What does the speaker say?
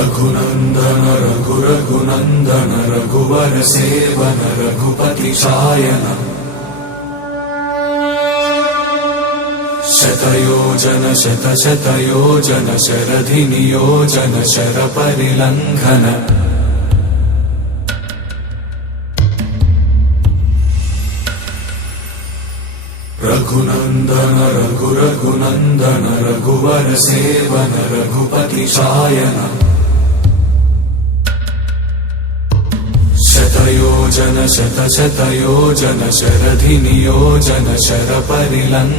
रघुनंदन रघुनंदन रघुवर seven Raghupati Shayan शतयोजन शतशतयोजन शरधि नियोजन sir परिलंघन Raghunandan Raghunandan रघुवर seven Raghupati Shayan शतयोजन शतशतयोजन शरधि नियोजन sir परिलंघन